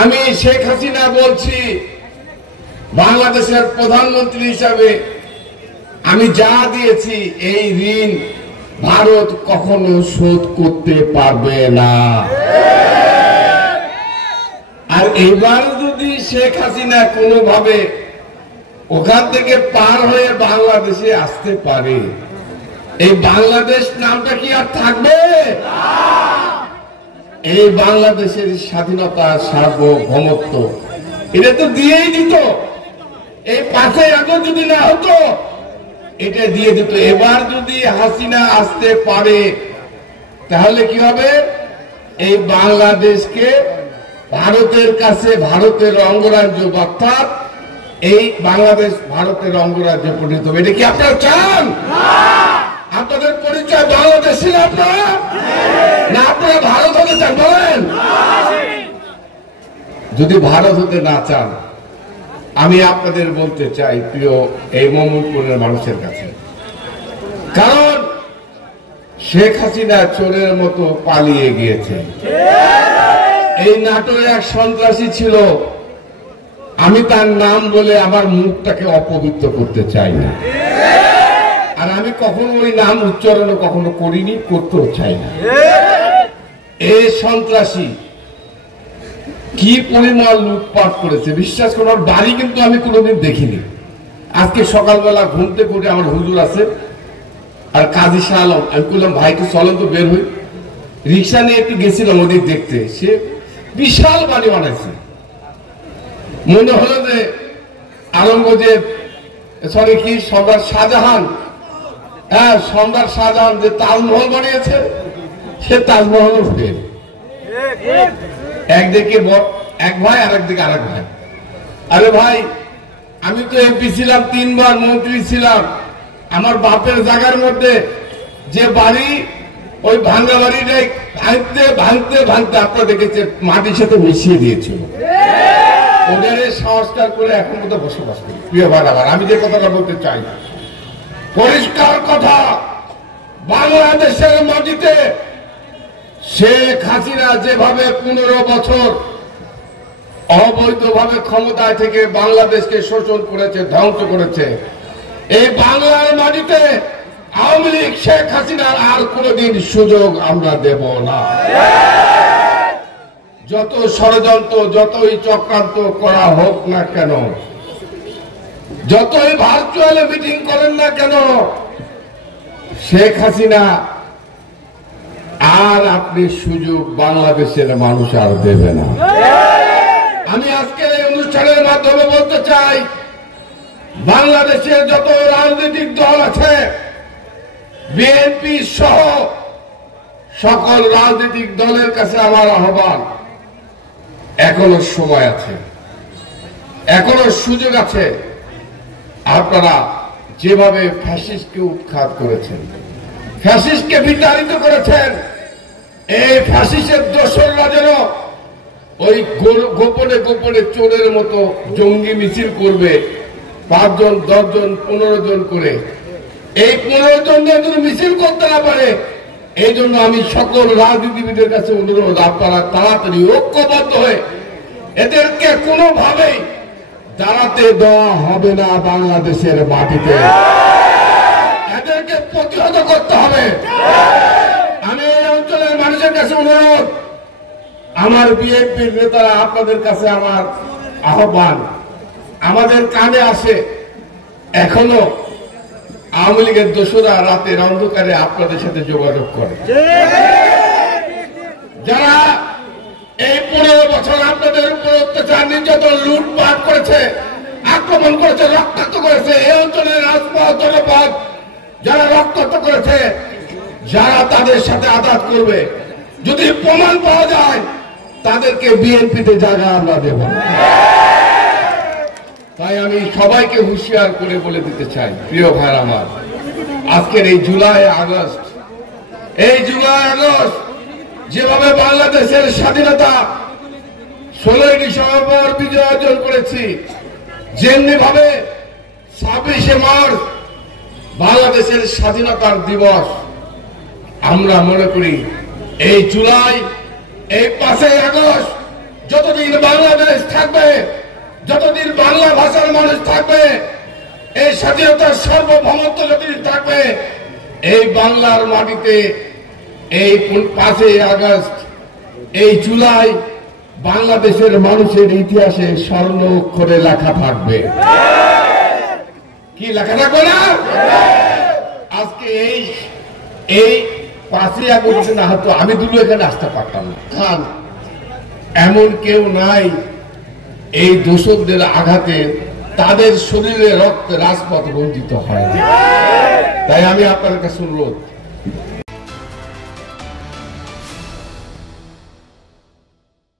আমি শেখ হাসিনা বলছি, বাংলাদেশের প্রধানমন্ত্রী হিসাবে আমি যা দিয়েছি এই ঋণ ভারত কখনো শোধ করতে পারবে না। আর এবার যদি শেখ হাসিনা কোনোভাবে ওখান থেকে পার হয়ে বাংলাদেশে আসতে পারে, এই বাংলাদেশ নামটা কি আর থাকবে? এই বাংলাদেশের স্বাধীনতা, সার্বভৌমত্ব এটা তো দিয়েই দিত। এই 5ই আগস্ট যদি না হতো এটা দিয়ে দিত। এবার যদি হাসিনা আসতে পারে তাহলে কি হবে? এই বাংলাদেশকে ভারতের কাছে ভারতের অঙ্গরাজ্য, অর্থাৎ এই বাংলাদেশ ভারতের অঙ্গরাজ্যে পরিণত হবে। এটা কি আপনারা চান? আপনাদের পরিচয় বাংলাদেশি আপনারা, না আপনারা ভারত হতে চান? বলেন। যদি ভারত হতে না চান, আমি আপনাদের বলতে চাই প্রিয় এই মোহাম্মদপুরের মানুষের কাছে, কারণ শেখ হাসিনা চোরের মতো পালিয়ে গিয়েছে। এই নাটোরে এক সন্ত্রাসী ছিল, আমি তার নাম বলে আমার মুখটাকে অপবিত্র করতে চাই না, আর আমি কখনো ওই নাম উচ্চারণ কখনো করিনি, করতেও চাই না। এই সন্ত্রাসী কি পরিমাণ লুটপাট করেছে বিশ্বাস করুন। ওর বাড়ি কিন্তু আমি কোনোদিন দেখিনি। আজকে সকালবেলা ঘুম থেকে উঠে আমার হুজুর আছে আর কাজী শাহ আলম, আমি বললাম ভাই একটু চলেন তো বের হই। রিক্সা নিয়ে একটু গেছিলাম ওদের দেখতে, সে বিশাল বাড়ি বানাইছে। মনে হলো যে আলমগঞ্জের সরি কি সম্রাট শাহজাহান, হ্যাঁ সম্রাট শাহজাহান যে তাজমহল বানিয়েছে সে তাজমহল ফের। একদিকে এক ভাই আর একদিকে আরেক ভাই। আরে ভাই আমি তো এমপি ছিলাম, 3 বার মন্ত্রী ছিলাম। আমার বাপের জায়গার মধ্যে যে বাড়ি, ওই ভাঙ্গা বাড়িটাই ভাঙতে ভাঙতে ভাঙতে আপনারা দেখেছে মাটির সাথে মিশিয়ে দিয়েছিল। ওদের সংস্কার করে এখন মতো বসবাস করি। প্রিয় ভাই আমার, আমি যে কথাটা বলতে চাই, পরিষ্কার কথা, বাংলাদেশের মাটিতে শেখ হাসিনা যেভাবে 15 বছর অবৈধভাবে ক্ষমতায় থেকে বাংলাদেশকে শোষণ করেছে, ধ্বংস করেছে, এই বাংলার মাটিতে আওয়ামী লীগ শেখ হাসিনার আর কোনদিন সুযোগ আমরা দেব না। যত ষড়যন্ত্র, যতই চক্রান্ত করা হোক না কেন, যতই ভার্চুয়াল মিটিং করেন না কেন, শেখ হাসিনা আর আপনি সুযোগ বাংলাদেশের মানুষ আর দেবে না। আমি আজকের এই অনুষ্ঠানের মাধ্যমে বলতে চাই, বাংলাদেশের যত রাজনৈতিক দল আছে, বিএনপি সহ সকল রাজনৈতিক দলের কাছে আমার আহ্বান, এখনো সময় আছে, এখনো সুযোগ আছে। আপনারা যেভাবে ফ্যাসিস্টকে উৎখাত করেছেন, ফ্যাসিস্টকে বিতাড়িত করেছেন, এই ফ্যাসিস্টের দোসররা যেন ওই গোপনে গোপনে চোরের মতো জঙ্গি মিছিল করবে, 5 জন 10 জন 15 জন করে, এই 15 জন যেন মিছিল করতে না পারে, এই জন্য আমি সকল রাজনীতিবিদের কাছে অনুরোধ, আপনারা তাড়াতাড়ি ঐক্যবদ্ধ হয়ে এদেরকে কোনোভাবেই দাঁড়াতে দেওয়া হবে না। বাংলাদেশের মাটিতে এদেরকে প্রতিহত করতে হবে। আমি এই অঞ্চলের মানুষের কাছে অনুরোধ, আমার বিএনপির নেতারা, আপনাদের কাছে আমার আহ্বান, আমাদের কানে আসে এখনো আওয়ামী লীগের দোসরা রাতের অন্ধকারে আপনাদের সাথে যোগাযোগ করে, যারা এই 15 বছর আপনাদের উপর অত্যাচার, নির্যাতন, লুটপাট করেছে, আক্রমণ করেছে, রক্তাক্ত করেছে, এই অঞ্চলের রাজপথ জনপথ যারা রক্তাক্ত করেছে, যারা তাদের সাথে আঘাত করবে, যদি প্রমাণ পাওয়া যায় তাদেরকে বিএনপিতে জায়গা আমরা দেব। তাই আমি সবাইকে হুঁশিয়ার করে বলে দিতে চাই, প্রিয় ভাই আমার, আজকের এই জুলাই আগস্ট যেভাবে বাংলাদেশের স্বাধীনতা 16 ডিসেম্বর বিজয় অর্জন করেছি, যেমনি ভাবে 26শে মার্চ বাংলাদেশের স্বাধীনতার দিবস আমরা মনে করি, এই জুলাই, এই 5ই আগস্ট যতদিন বাংলাদেশ থাকবে, যতদিন বাংলা ভাষার মানুষ থাকবে, এই স্বাধীনতার সার্বভৌমত্ব যতদিন থাকবে, এই বাংলার মাটিতে এই 5ই আগস্ট, এই জুলাই বাংলাদেশের মানুষের ইতিহাসে স্বর্ণ অক্ষরে লেখা থাকবে। কি লেখা থাকবে না? আজকে এই 5ই আগস্ট না হতো আমি দুটো এখানে আসতে পারতাম না। খান এমন কেউ নাই এই দোষকদের আঘাতে তাদের শরীরে রক্তে রাজপথ রঞ্জিত হয়। তাই আমি আপনার কাছে অনুরোধ,